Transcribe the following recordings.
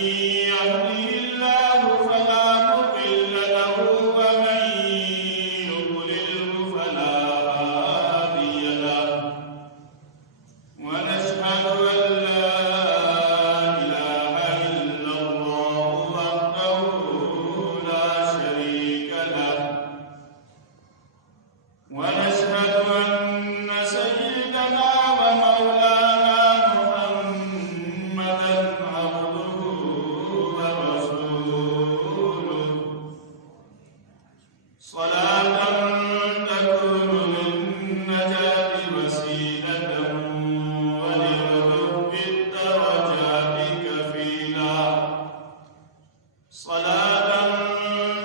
يهده الله فلا مضل له ومن يضلله فلا هادي له ونشهد أن لا إله إلا الله وحده لا شريك له ونشهد أن سيدنا ومولانا محمدا عبده ورسوله صلاة تكون للنجاة وسيلة ولرب الدرجات كفيلا صلاة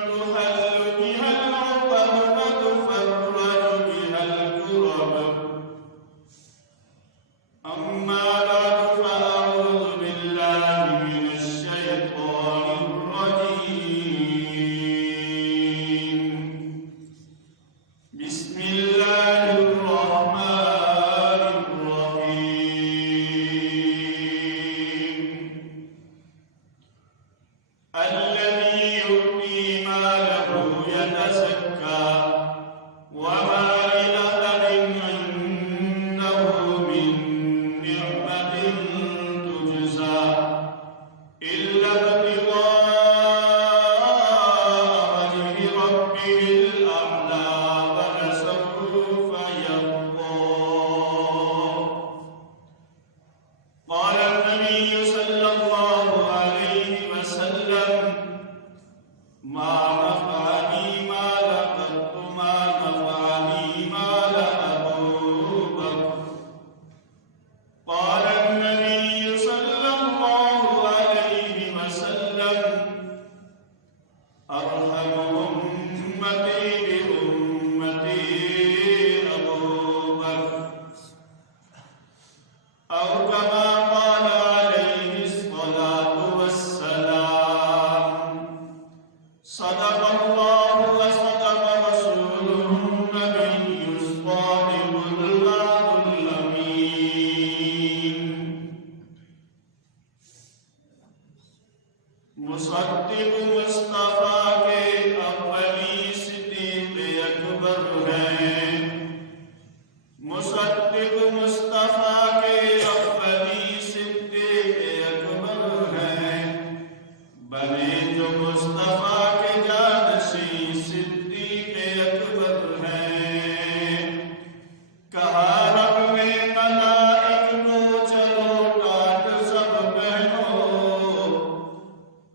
تحل بها العقد وتفرج بها الكرب أما بعد فأعوذ بالله من الشيطان الرجيم بسم الله الرحمن الرحيم الذي يؤتي ماله يتزكى وما لأحد عنده من نعمة تجزى إلا ابتغاء وجه ربه الأعلى ولسوف يرضى قال النبي صلى الله عليه وسلم ما نفعني مال قط ما نفعني مال أبو بكر قال النبي صلى الله عليه وسلم أرحم أمتي بأمتي أبو بكر أو كما قال عليه الصلاة والسلام صدق الله وصدق رسوله النبي الصادق الوعد الأمين مصدق مصطفیٰ کے اولی صدیق اکبر ہیں مصدق مصطفیٰ کے اولی صدیق اکبر ہیں بنے جو مصطفیٰ کے جانشین صدیق اکبر ہیں کہا رب نے ملائک کو چلو ٹاٹ سب پہنو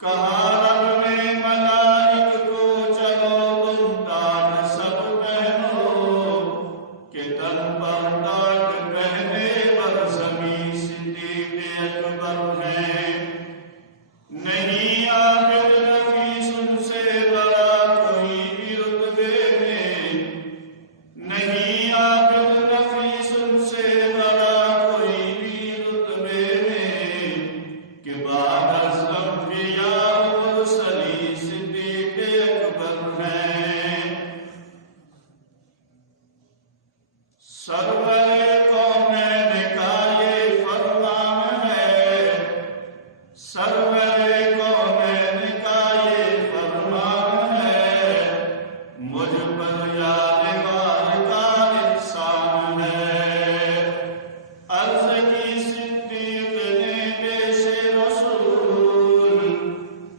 کہا رب نے ملائک کو چلو تم ٹاٹ سب پہنو کہ تن پر ٹاٹ پہنے پر زمین صدیق اکبر ہیں نہیں عابد نفیس ان سے بڑا کوئی بھی رتبے میں نہیں عابد نفیس ان سے بڑا کوئی بھی رتبے میں کہ بعد از انبیاء مرسلین صدیق اکبر ہیں سرور کونین کا یہ فرمان ہے سرور کونین کا یہ فرمان ہے مجھ پر یادگار کا احسان ہے عرض کی صدیق نے پیش رسول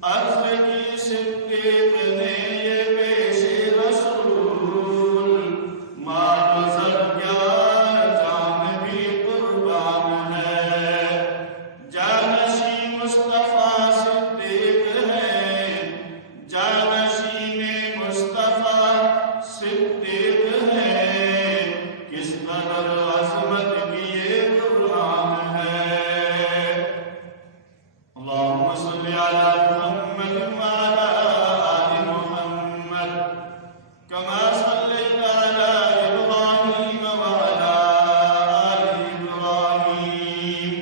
عرض کی صدیق نے یہ پیش رسول ماں نظر کیا جان بھی قربان ہے جانشی مصطفیٰ صدیق ہے جانشین مصطفیٰ صدیق ہے کس قدر عظمت کی یہ قرآن ہے اللہم صلی علی محمد وعلی آل محمد کما صلیت علی ابراہیم وعلی آل ابراہیم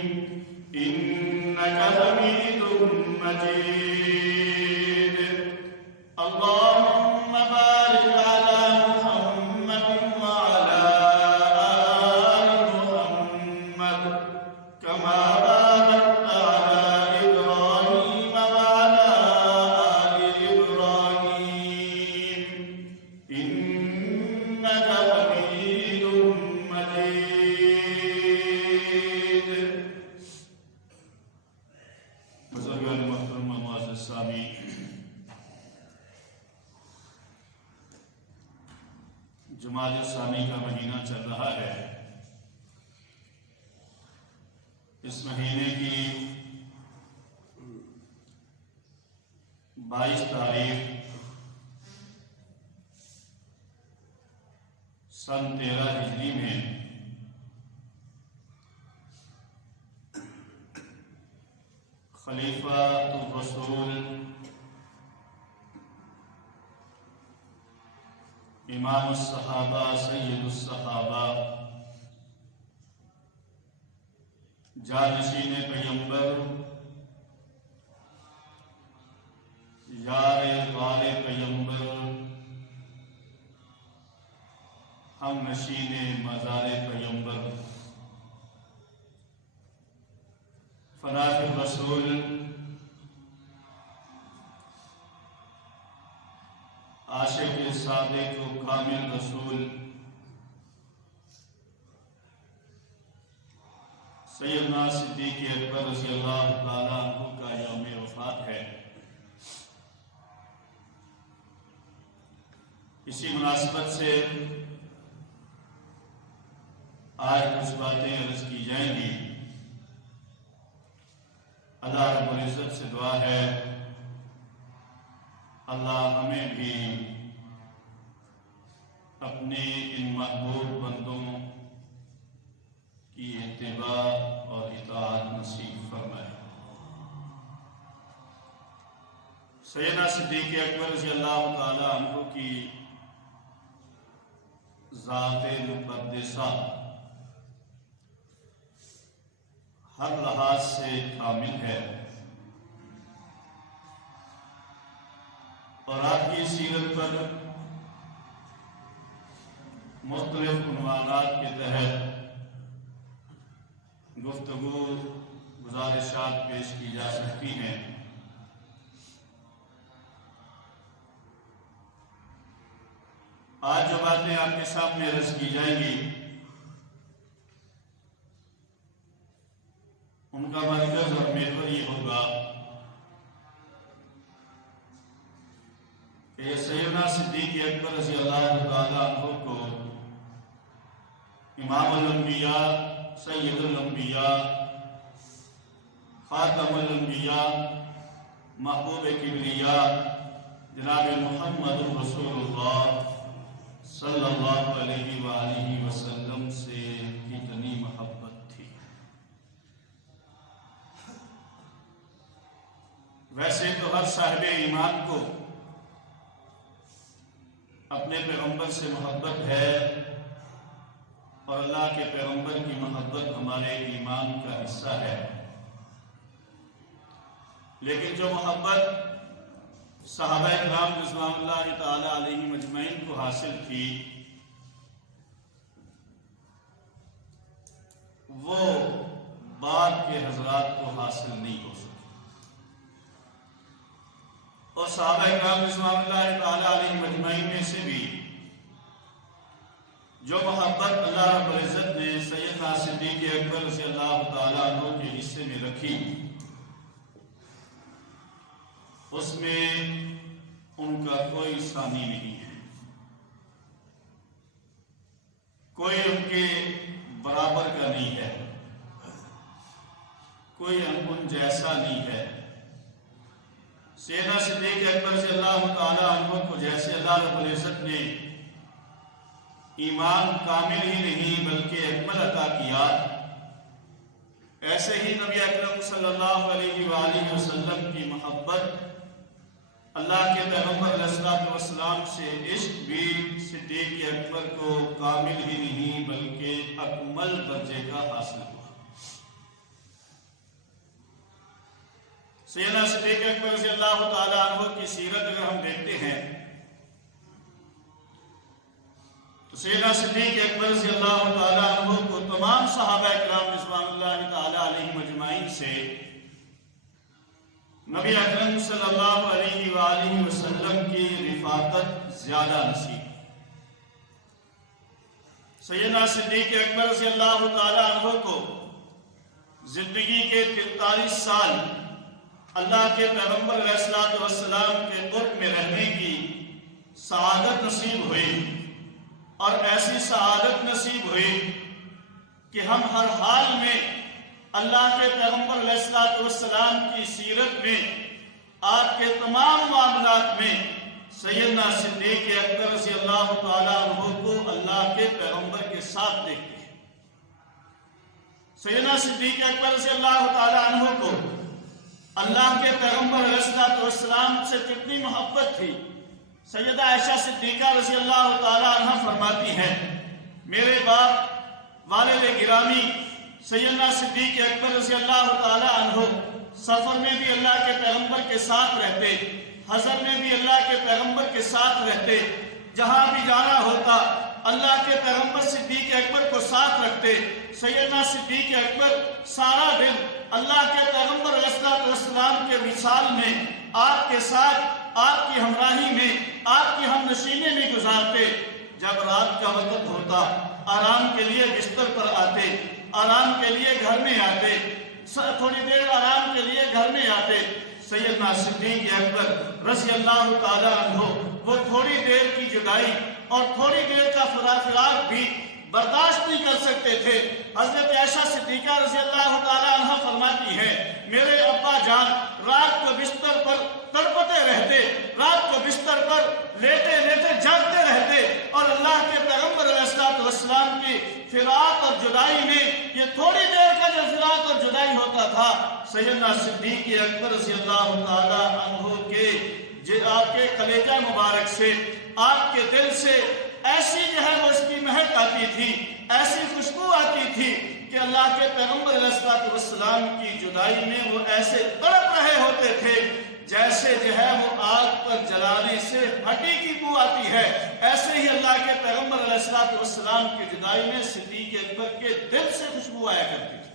انک حمید مجید اللہم بارک علی محمد وعلی آل محمد كما باركت على إبراهيم الثانی جمادی الثانی کا مہینہ چل رہا ہے۔ اس مہینے کی 22 تاریخ سن 13 ہجری میں خلیفہ الرسول امام الصحابہ سید الصحابہ جانشین پیغمبر یار غار پیغمبر ہم نشین مزار پیغمبر فناء الرسول عاشق صادق و کامل رسول سیدنا صدیق اکبر رضی اللہ تعالیٰ عنہ کا یوم وفات ہے۔ اسی مناسبت سے آج کچھ باتیں عرض کی جائیں گی۔ اللہ رب العزت سے دعا ہے اللہ ہمیں بھی اپنے ان محبوب بندوں کی اتباع اور اطاعت نصیب فرمائے۔ سیدنا صدیق اکبر رضی اللہ تعالی عنہ کی ذات مقدسہ ہر لحاظ سے کامل ہے، اور آپ کی سیرت پر مختلف عنوانات کے تحت گفتگو گزارشات پیش کی جا سکتی ہیں۔ آج جو باتیں آپ کے سامنے عرض کی جائیں گی ان کا مرکز اور محور یہ ہوگا کہ سیدنا صدیق اکبر رضی اللہ تعالیٰ عنہ کو امام الانبیاء سید الانبیاء خاتم الانبیاء محبوب کبریاء جناب محمد رسول اللہ صلی اللہ علیہ وآلہ وسلم سے کتنی محبت تھی۔ ویسے تو ہر صاحب ایمان کو اپنے پیغمبر سے محبت ہے، اور اللہ کے پیغمبر کی محبت ہمارے ایمان کا حصہ ہے، لیکن جو محبت صحابہ کرام رضوان اللہ تعالی علیہم اجمعین کو حاصل تھی وہ بعد کے حضرات کو حاصل نہیں ہو سکی، اور صحابہ کرام رضوان اللہ تعالی علیہم اجمعین میں سے بھی جو محبت اللہ رب العزت نے سیدنا صدیق اکبر رضی اللہ تعالیٰ عنہ کے حصے میں رکھی، اس میں ان کا کوئی ثانی نہیں ہے، کوئی ان کے برابر کا نہیں ہے، کوئی ان جیسا نہیں ہے۔ سیدنا صدیق اکبر رضی اللہ تعالیٰ عنہ کو جیسے اللہ رب العزت نے ایمان کامل ہی نہیں بلکہ اکمل عطا کیا، ایسے ہی نبی اکرم صلی اللہ علیہ وآلہ وسلم کی محبت، اللہ کے پیغمبر علیہ الصلوۃ والسلام سے عشق بھی صدیق اکبر کو کامل ہی نہیں بلکہ اکمل درجے کا حاصل ہوا۔ سیدنا صدیق اکبر رضی اللہ تعالیٰ عنہ کی سیرت اگر ہم دیکھتے ہیں تو سیدنا صدیق اکبر رضی اللہ تعالیٰ عنہ کو تمام صحابہ کرام رضوان اللہ تعالیٰ علیہم اجمعین سے نبی اکرم صلی اللہ علیہ وآلہ وسلم کی رفاقت زیادہ نصیب۔ سیدنا صدیق اکبر رضی اللہ تعالیٰ عنہ کو زندگی کے 43 سال اللہ کے پیغمبر علیہ الصلوۃ والسلام کے قرب میں رہنے کی سعادت نصیب ہوئی، اور ایسی سعادت نصیب ہوئی کہ ہم ہر حال میں اللہ کے پیغمبر علیہ الصلوۃ والسلام کی سیرت میں، آپ کے تمام معاملات میں سیدنا صدیق اکبر رضی اللہ تعالیٰ عنہ کو اللہ کے پیغمبر کے ساتھ دیکھتے ہیں۔ سیدنا صدیق اکبر رضی اللہ تعالیٰ عنہ کو اللہ کے پیغمبر علیہ الصلوۃ والسلام سے کتنی محبت تھی۔ سیدہ عائشہ صدیقہ رضی اللہ تعالیٰ عنہ فرماتی ہیں، میرے باپ والد گرامی سیدنا صدیق اکبر رضی اللہ تعالیٰ عنہ سفر میں بھی اللہ کے پیغمبر کے ساتھ رہتے، حضر میں بھی اللہ کے پیغمبر کے ساتھ رہتے، جہاں بھی جانا ہوتا اللہ کے پیغمبر صدیق اکبر کو ساتھ رکھتے۔ سیدنا صدیق اکبر سارا دن اللہ کے پیغمبر علیہ الصلوۃ والسلام کے وصال میں، آپ کے ساتھ، آپ کی ہمراہی میں، آپ کی ہم نشینے میں گزارتے۔ جب رات کا وقت ہوتا آرام کے لیے بستر پر آتے، آرام کے لیے گھر میں آتے، تھوڑی دیر آرام کے لیے گھر میں آتے۔ سیدنا صدیق اکبر رضی اللہ تعالیٰ عنہ وہ تھوڑی دیر کی جدائی اور تھوڑی دیر کا فراق بھی برداشت نہیں کر سکتے تھے۔ حضرت عائشہ صدیقہ رضی اللہ تعالیٰ عنہ فرماتی ہے، میرے ابا جان رات کو بستر پر تڑپتے رہتے، رات کو بستر پر لیٹے لیٹے جاگتے رہتے، اور اللہ کے پیغمبر علیہ الصلوۃ والسلام کی فراق اور جدائی میں یہ تھوڑی دیر کا جو فراق اور جدائی ہوتا تھا، سیدنا صدیق اکبر رضی اللہ تعالیٰ عنہ کے آپ کے کلیجہ مبارک سے، آپ کے دل سے ایسی جو ہے وہ اس کی مہک آتی تھی، ایسی خوشبو آتی تھی کہ اللہ کے پیغمبر علیہ الصلوۃ والسلام کی جدائی میں وہ ایسے تڑپ رہے ہوتے تھے جیسے جو ہے وہ آگ پر جلانے سے ہٹی کی بو آتی ہے۔ ایسے ہی اللہ کے پیغمبر علیہ الصلوۃ والسلام کی جدائی میں صدیق اکبر کے دل سے خوشبو آیا کرتی تھی۔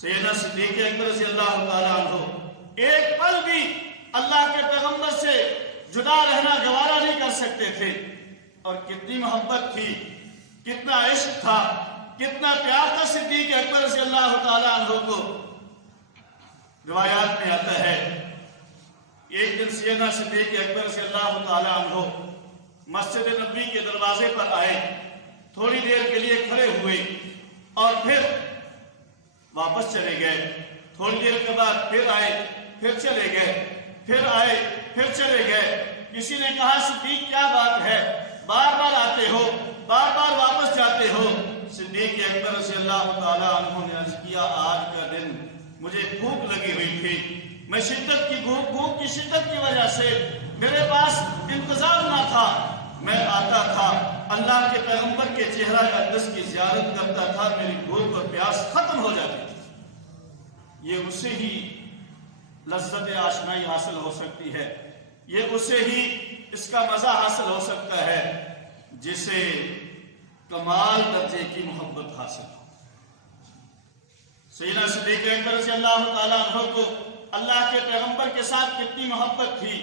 سیدنا صدیق اکبر رضی اللہ تعالیٰ عنہ ایک پل بھی اللہ کے پیغمبر سے جدا رہنا گوارا نہیں کر سکتے تھے، اور کتنی محبت تھی، کتنا عشق تھا، کتنا پیار تھا صدیق اکبر رضی اللہ تعالیٰ عنہ کو۔ روایات میں آتا ہے، ایک دن سیدنا صدیق اکبر رضی اللہ تعالیٰ عنہ مسجد نبوی کے دروازے پر آئے، تھوڑی دیر کے لیے کھڑے ہوئے اور پھر واپس چلے گئے۔ تھوڑی دیر کے بعد پھر آئے، پھر چلے گئے، پھر آئے، پھر چلے گئے۔ کسی نے کہا صدیق کیا بات ہے، بار بار آتے ہو، بار بار واپس جاتے ہو؟ صدیق اکبر رضی اللہ تعالیٰ عنہ نے عرض کیا، آج کا دن مجھے بھوک لگی ہوئی تھی، میں شدت کی بھوک کی شدت کی وجہ سے میرے پاس انتظام نہ تھا، میں آتا تھا اللہ کے پیغمبر کے چہرہ اقدس کی زیارت کرتا تھا، میری بھوک اور پیاس ختم ہو جاتی تھی۔ یہ اسے ہی لذت آشنائی حاصل ہو سکتی ہے، یہ اسے ہی اس کا مزہ حاصل ہو سکتا ہے جسے کمال درجے کی محبت حاصل ہو۔ سیدنا صدیق اکبر رضی اللہ تعالیٰ عنہ کو اللہ کے پیغمبر کے ساتھ کتنی محبت تھی،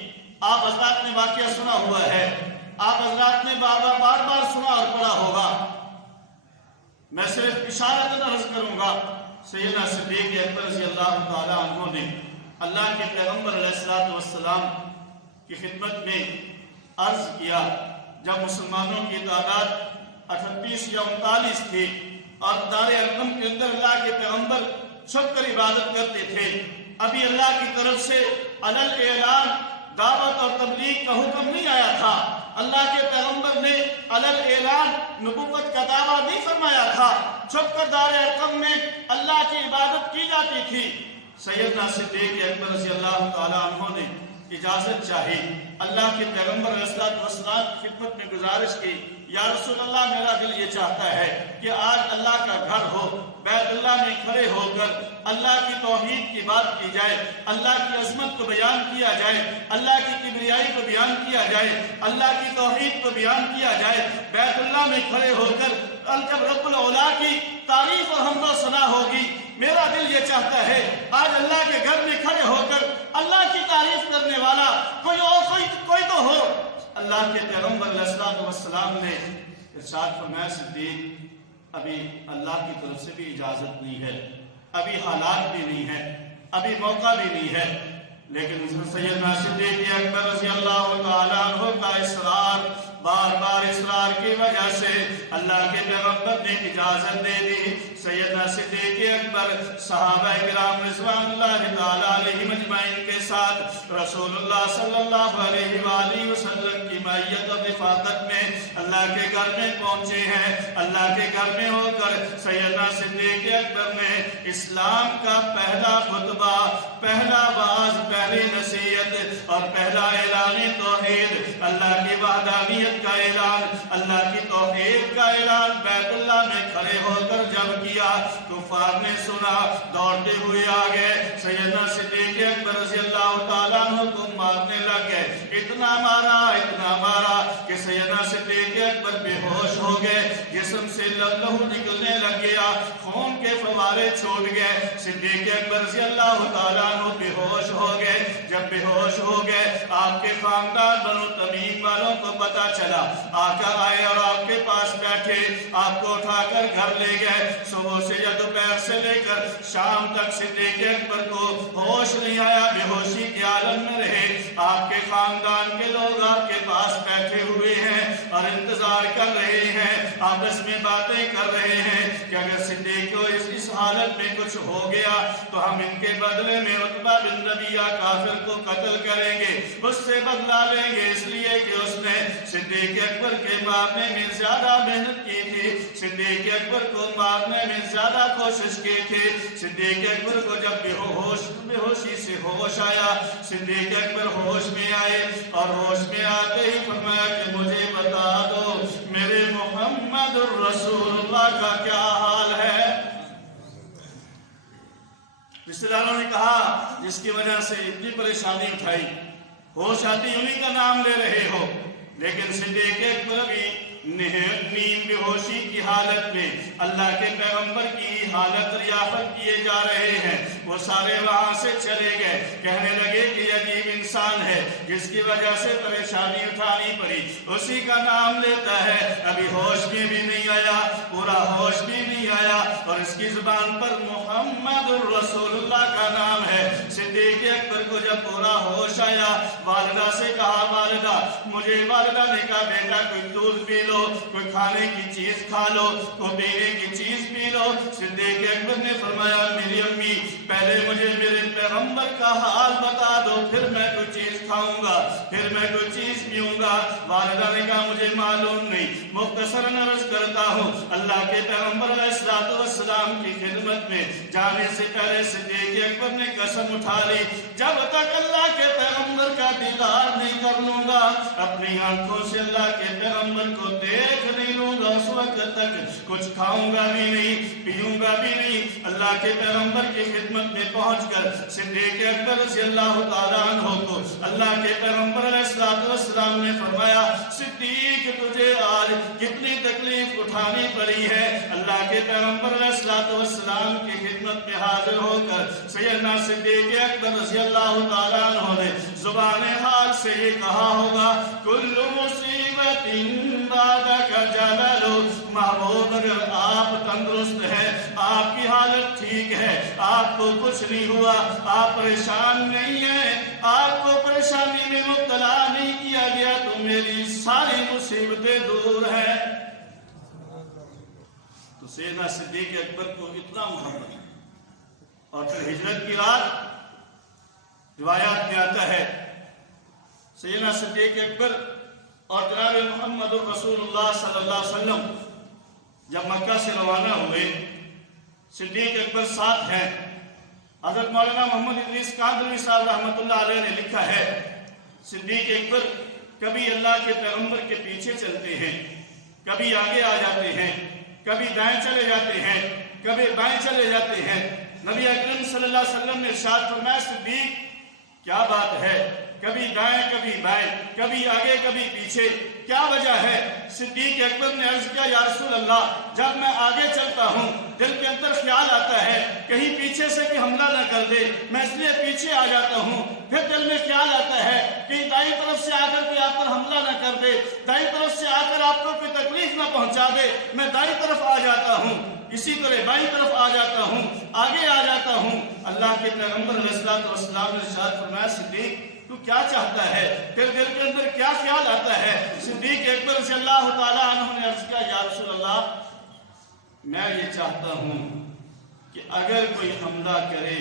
آپ حضرات نے واقعہ سنا ہوا ہے، آپ حضرات نے بار بار سنا اور پڑھا ہوگا۔ میں صرف اشارہ عرض کروں گا، سیدنا صدیق اکبر رضی اللہ تعالیٰ عنہ نے اللہ کے پیغمبر علیہ الصلوۃ والسلام کی خدمت میں عرض کیا، جب مسلمانوں کی تعداد 38 یا 39 تھی اور دار ارقم کے اندر اللہ کے پیغمبر چھپ کر عبادت کرتے تھے، ابھی اللہ کی طرف سے علل اعلان دعوت اور تبلیغ کا حکم نہیں آیا تھا، اللہ کے پیغمبر نے علل اعلان نبوت کا دعویٰ نہیں فرمایا تھا، چھپ کر دار ارقم میں اللہ کی عبادت کی جاتی تھی۔ سیدنا صدیق اکبر رضی اللہ تعالیٰ عنہ نے اجازت چاہی، اللہ کے پیغمبر علیہ الصلوۃ والسلام کی خدمت میں گزارش کی، یا رسول اللہ میرا دل یہ چاہتا ہے کہ آج اللہ کا گھر ہو، بیت اللہ میں کھڑے ہو کر اللہ کی توحید کی بات کی جائے، اللہ کی عظمت کو بیان کیا جائے، اللہ کی کبریائی کو بیان کیا جائے، اللہ کی توحید کو بیان کیا جائے، بیت اللہ میں کھڑے ہو کر جب رب العلا کی تعریف اور حمد و ثنا ہوگی، میرا دل یہ چاہتا ہے آج اللہ کے گھر میں کھڑے ہو کر اللہ کی تعریف کرنے والا کوئی تو ہو۔ اللہ کے پیغمبر علیہ الصلوۃ والسلام نے ارشاد فرمایا، صدیق ابھی اللہ کی طرف سے بھی اجازت نہیں ہے، ابھی حالات بھی نہیں ہے، ابھی موقع بھی نہیں ہے، لیکن سیدنا صدیق اکبر رضی اللہ تعالیٰ عنہ کا اصرار، بار بار اصرار کی وجہ سے اللہ کے پیغمبر نے اجازت دے دی۔ سیدنا صدیق اکبر صحابہ کرام رضوان اللہ تعالیٰ علیہم اجمعین کے ساتھ رسول اللہ صلی اللہ علیہ وآلہ وسلم کی معیت اور رفاقت میں اللہ کے گھر میں پہنچے ہیں۔ اللہ کے گھر میں ہو کر سیدنا صدیق اکبر نے اسلام کا پہلا خطبہ، پہلا باز، پہلی نصیحت اور پہلا اعلان توحید، اللہ کی وحدانیت کا اعلان، اللہ کی توحید کا اعلان بیت اللہ میں کھڑے ہو کر جب کیا، کفار نے سنا، دوڑتے ہوئے آگئے، سیدنا صدیق اکبر رضی اللہ تعالیٰ عنہ کو مارنے لگ گئے۔ اتنا مارا کہ سیدنا صدیق اکبر بے ہوش ہو گئے، جسم سے لہو نکلنے لگ گیا، خون کے فوارے چھوٹ گئے۔ صدیق اکبر رضی اللہ تعالیٰ عنہ بے ہوش ہو گئے۔ جب بے ہوش ہو گئے، آپ کے خاندان بنو تمیم والوں کو پتا چلا، آقا آئے اور آپ کے پاس بیٹھے، آپ کو اٹھا کر گھر لے گئے۔ صبح سے یا دوپہر سے لے کر شام تک صدیق اکبر کو ہوش نہیں آیا، بے ہوشی کے عالم میں رہے۔ آپ کے خاندان کے لوگ آپ کے پاس بیٹھے ہوئے ہیں اور انتظار کر رہے ہیں، آپس میں باتیں کر رہے ہیں کہ اگر صدیق کو اس حالت میں کچھ ہو گیا تو ہم ان کے بدلے میں عتبہ بن ربیعہ کافر کو قتل کریں گے، اس سے بدلہ لیں گے، اس لیے کہ اس نے صدیق اکبر کے مارنے میں زیادہ محنت کی تھی، صدیق اکبر کو مارنے میں زیادہ کوشش کی تھی۔ صدیق اکبر کو جب بے ہوشی سے ہوش آیا، صدیق اکبر ہوش میں آئے اور ہوش میں آتے ہی فرمایا کہ مجھے بتا دو میرے محمد الرسول اللہ کا کیا حال ہے۔ رشتہ داروں نے کہا جس کی وجہ سے اتنی پریشانی اٹھائی، ہوش آتی انہی کا نام لے رہے ہو، لیکن صدیق اکبر بھی نیم بے ہوشی کی حالت میں اللہ کے پیغمبر کی حالت ریافت کیے جا رہے ہیں۔ وہ سارے وہاں سے چلے گئے، کہنے لگے کہ عجیب انسان ہے جس کی وجہ سے پریشانی اٹھانی پڑی، اسی کا نام لیتا ہے، ابھی ہوش میں بھی نہیں آیا، پورا ہوش بھی نہیں آیا، اور اس کی زبان پر محمد الرسول اللہ کا نام ہے۔ صدیق اکبر کو جب پورا ہوش آیا، والدہ سے کہا والدہ مجھے، والدہ نے کہا بیٹا کوئی دودھ پی لو، کوئی کھانے کی چیز کھا لو، کوئی پینے کی چیز پی لو۔ صدیق اکبر نے فرمایا میری امی پہلے مجھے میرے پیغمبر کا حال بتا دو، پھر میں کوئی چیز کھاؤں گا، پھر میں کوئی چیز پیوں گا۔ والدہ نے کہا مجھے معلوم نہیں، مختصراً عرض کرتا ہوں اللہ کے پیغمبر علیہ السلام کی خدمت میں جانے سے پہلے صدیق اکبر نے قسم اٹھا لی جب تک اللہ کے پیغمبر کا دیدار نہیں کر لوں گا، اپنی آنکھوں سے اللہ کے پیغمبر کو دیکھ نہیں لوں گا، اس وقت تک کچھ کھاؤں گا بھی نہیں، پیوں گا بھی نہیں۔ اللہ کے پیغمبر کی خدمت میں پہنچ کر صدیق اکبر رضی اللہ تعالیٰ عنہ کو اللہ کے پیغمبر علیہ السلام نے فرمایا صدیق تجھے آج کتنی تکلیف اٹھانی پڑی ہے۔ اللہ کے پیغمبر علیہ السلام کی خدمت میں حاضر ہو کر سیدنا صدیق اکبر رضی اللہ تعالیٰ عنہ نے زبان حال سے یہ کہا ہوگا کل مصیبت بعدک جلل، محبوب اگر آپ تندرست ہیں، آپ کی حالت ٹھیک ہے، آپ کو کچھ نہیں ہوا، آپ پریشان نہیں ہیں، آپ کو پریشانی میں مبتلا نہیں کیا گیا تو میری ساری مصیبتیں دور ہیں۔ تو سیدنا صدیق اکبر کو اتنا محبت، اور پھر ہجرت کی رات روایات میں آتا ہے سیدنا صدیق اکبر اور جناب محمد الرسول اللہ صلی اللہ علیہ وسلم جب مکہ سے روانہ ہوئے، صدیق اکبر ساتھ ہیں۔ حضرت مولانا محمد ادریس کاندھلوی صاحب رحمۃ اللہ علیہ نے لکھا ہے صدیق اکبر کبھی اللہ کے پیغمبر کے پیچھے چلتے ہیں، کبھی آگے آ جاتے ہیں، کبھی دائیں چلے جاتے ہیں، کبھی بائیں چلے جاتے ہیں۔ نبی اکرم صلی اللہ علیہ وسلم نے ارشاد فرمایا صدیق کیا بات ہے، کبھی دائیں کبھی بائیں، کبھی آگے کبھی پیچھے، کیا وجہ ہے؟ صدیق اکبر نے عرض کیا یا رسول اللہ جب میں آگے چلتا ہوں دل کے اندر خیال آتا ہے کہیں پیچھے سے کوئی حملہ نہ کر دے، میں اس لیے پیچھے آ جاتا ہوں۔ پھر دل میں خیال آتا ہے کہ دائیں طرف سے آ کر کوئی آپ پر حملہ نہ کر دے، دائیں طرف سے آ کر آپ کو کوئی تکلیف نہ پہنچا دے، میں دائیں طرف آ جاتا ہوں۔ اسی طرح بائیں طرف آ جاتا ہوں، آگے آ جاتا ہوں۔ اللہ کے پیغمبر علیہ السلام نے ارشاد فرمایا صدیق تو کیا چاہتا ہے؟ پھر دل کے اندر کیا خیال آتا ہے؟ صدیق اکبر رضی اللہ تعالیٰ عنہ نے عرض کیا یا رسول اللہ میں یہ چاہتا ہوں کہ اگر کوئی حملہ کرے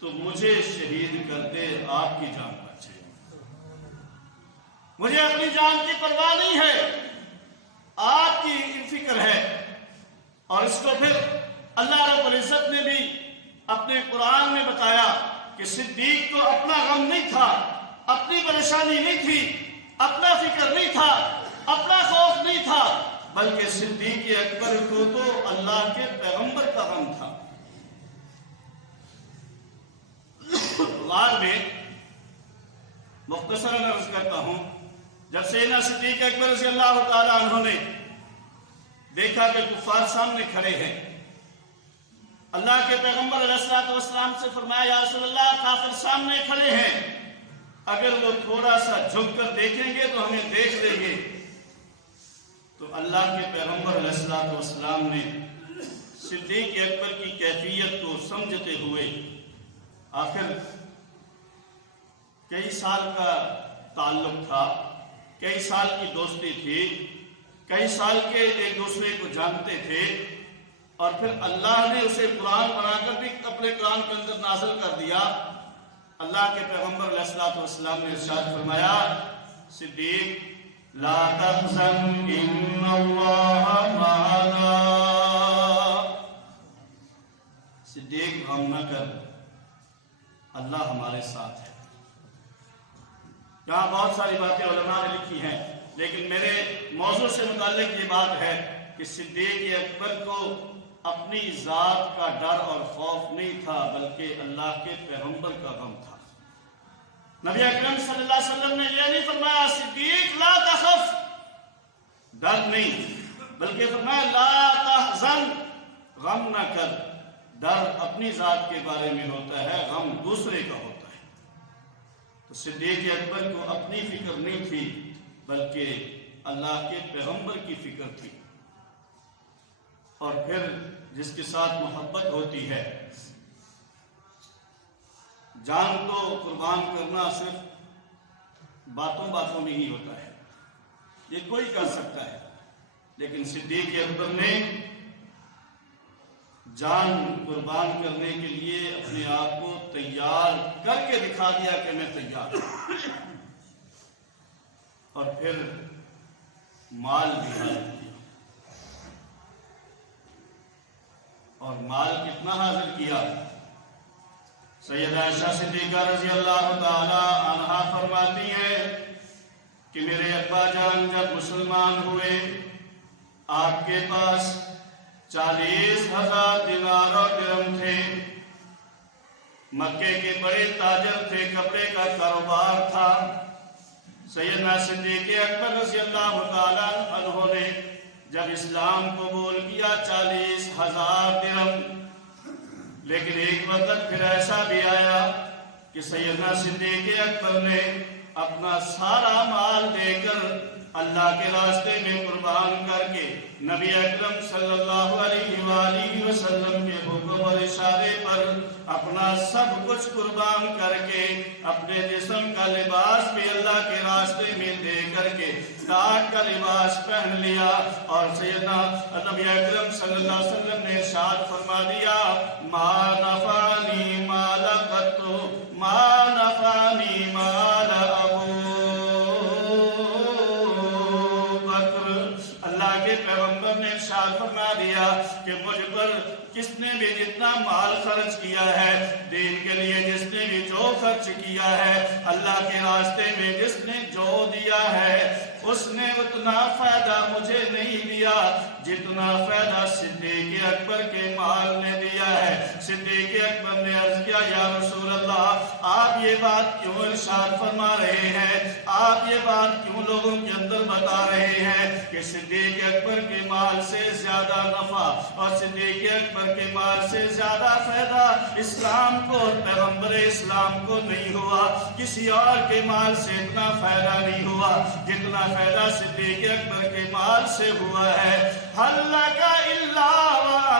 تو مجھے شہید کر دے، آپ کی جان بچے، مجھے اپنی جان کی پرواہ نہیں ہے، آپ کی فکر ہے۔ اور اس کو پھر اللہ رب العزت نے بھی اپنے قرآن میں بتایا کہ صدیق کو اپنا غم نہیں تھا، اپنی پریشانی نہیں تھی، اپنا فکر نہیں تھا، اپنا خوف نہیں تھا، بلکہ صدیق اکبر کو تو اللہ کے پیغمبر کا غم تھا۔ بعد میں مختصراً عرض کرتا ہوں، جب سیدنا صدیق اکبر رضی اللہ تعالیٰ عنہ نے دیکھا کہ کفار سامنے کھڑے ہیں، اللہ کے پیغمبر علیہ السلام سے فرمایا یا رسول اللہ کافر سامنے کھڑے ہیں، اگر وہ تھوڑا سا جھک کر دیکھیں گے تو ہمیں دیکھ لیں گے۔ تو اللہ کے پیغمبر علیہ السلام نے صدیق اکبر کی کیفیت کو سمجھتے ہوئے، آخر کئی سال کا تعلق تھا، کئی سال کی دوستی تھی، کئی سال کے ایک دوسرے کو جانتے تھے، اور پھر اللہ نے اسے قرآن بنا کر بھی اپنے قرآن کے اندر نازل کر دیا۔ اللہ کے پیغمبر علیہ السلام نے ارشاد فرمایا صدیق لا تحزن ان اللہ معنا، صدیق غم نہ کر، اللہ ہمارے ساتھ ہے۔ یہاں بہت ساری باتیں علماء نے لکھی ہیں، لیکن میرے موضوع سے متعلق یہ بات ہے کہ صدیق اکبر کو اپنی ذات کا ڈر اور خوف نہیں تھا، بلکہ اللہ کے پیغمبر کا غم تھا۔ نبی اکرم صلی اللہ علیہ وسلم نے یہ نہیں فرمایا صدیق لا تخف، ڈر نہیں، بلکہ فرمایا لا تحزن، غم نہ کر۔ ڈر اپنی ذات کے بارے میں ہوتا ہے، غم دوسرے کا ہوتا ہے۔ تو صدیق اکبر کو اپنی فکر نہیں تھی، بلکہ اللہ کے پیغمبر کی فکر تھی۔ اور پھر جس کے ساتھ محبت ہوتی ہے، جان کو قربان کرنا صرف باتوں باتوں میں ہی ہوتا ہے، یہ کوئی کر سکتا ہے، لیکن صدیق اکبر نے جان قربان کرنے کے لیے اپنے آپ کو تیار کر کے دکھا دیا کہ میں تیار ہوں، اور پھر مال بھی حاضر کیا۔ اور مال کتنا حاضر کیا؟ سیدہ عائشہ صدیقہ رضی اللہ تعالی عنہا فرماتی ہیں کہ میرے ابا جان جب مسلمان ہوئے، آپ کے پاس 40,000 دینار اور درہم تھے، مکے کے بڑے تاجر تھے، کپڑے کا کاروبار تھا۔ سیدنا صدیق اکبر رضی اللہ تعالیٰ عنہ نے جب اسلام قبول کیا 40,000 درہم، لیکن ایک وقت پھر ایسا بھی آیا کہ سیدنا صدیق اکبر نے اپنا سارا مال دے کر اللہ کے راستے میں قربان کر کے نبی اکرم صلی اللہ علیہ وآلہ وسلم کے حکم اور اشارے پر اپنا سب کچھ قربان کر کے اپنے جسم کا لباس بھی اللہ کے راستے میں دے کر کے تاج کا لباس پہن لیا، اور سیدنا نبی اکرم صلی اللہ علیہ وسلم نے ارشاد فرما دیا ما نفعنی مال قط ما نفعنی مال ابو بکر۔ اللہ کے پیغمبر نے ارشاد فرما دیا کہ مجھ پر کس نے بھی جتنا مال خرچ کیا ہے، دین کے لیے جس نے بھی جو خرچ کیا ہے، اللہ کے راستے میں جس نے جو دیا ہے، اس نے اتنا فائدہ مجھے نہیں دیا جتنا فائدہ صدیق اکبر کے مال نے دیا ہے۔ صدیق اکبر نے عرض کیا یا رسول اللہ آپ یہ بات کیوں ارشاد فرما رہے ہیں، آپ یہ بات کیوں لوگوں کے اندر بتا رہے ہیں کہ صدیق اکبر کے مال سے زیادہ نفع اور صدیق اکبر کے مال سے زیادہ فائدہ اسلام کو اور پیغمبر اسلام کو نہیں ہوا، کسی اور کے مال سے اتنا فائدہ نہیں ہوا جتنا فائدہ صدیق اکبر کے مال سے ہوا ہے۔ حَلَّكَ إِلَّا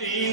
3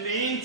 3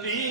3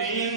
3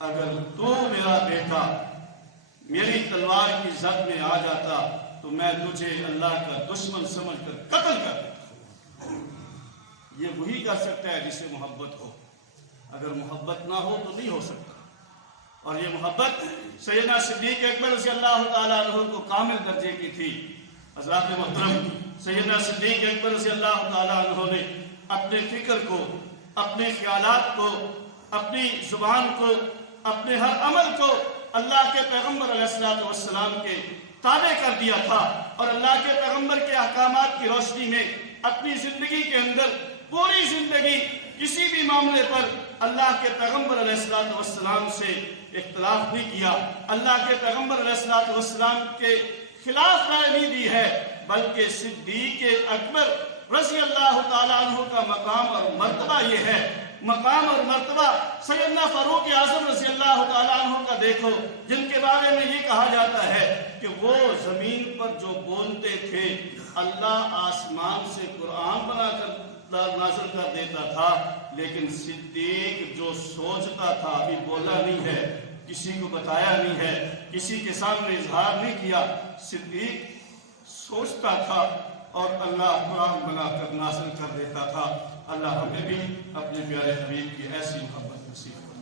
اگر تو میرا بیٹا میری تلوار کی زد میں آ جاتا تو میں تجھے اللہ کا دشمن سمجھ کر قتل کر دیتا۔ یہ وہی کر سکتا ہے جسے محبت ہو، اگر محبت نہ ہو تو نہیں ہو سکتا۔ اور یہ محبت سیدنا صدیق اکبر رضی اللہ تعالیٰ عنہ کو کامل درجے کی تھی۔ حضرات محترم، سیدنا صدیق اکبر رضی اللہ تعالیٰ عنہ نے اپنے فکر کو، اپنے خیالات کو، اپنی زبان کو، اپنے ہر عمل کو اللہ کے پیغمبر علیہ السلام کے تابع کر دیا تھا، اور اللہ کے پیغمبر کے احکامات کی روشنی میں اپنی زندگی کے اندر پوری زندگی کسی بھی معاملے پر اللہ کے پیغمبر علیہ السلام سے اختلاف نہیں کیا، اللہ کے پیغمبر علیہ السلام کے خلاف رائے نہیں دی ہے، بلکہ صدیق اکبر رضی اللہ تعالیٰ عنہ کا مقام اور مرتبہ یہ ہے۔ مقام اور مرتبہ سیدنا فاروق اعظم رضی اللہ تعالیٰ عنہ کا دیکھو، جن کے بارے میں یہ کہا جاتا ہے کہ وہ زمین پر جو بولتے تھے اللہ آسمان سے قرآن بنا کر نازل کر دیتا تھا، لیکن صدیق جو سوچتا تھا ابھی بولا نہیں ہے، کسی کو بتایا نہیں ہے، کسی کے سامنے اظہار نہیں کیا، صدیق سوچتا تھا اور اللہ قرآن بنا کر نازل کر دیتا تھا۔ اللہ ہمیں بھی اپنے پیارے حبیب کی ایسی محبت نصیب کرے۔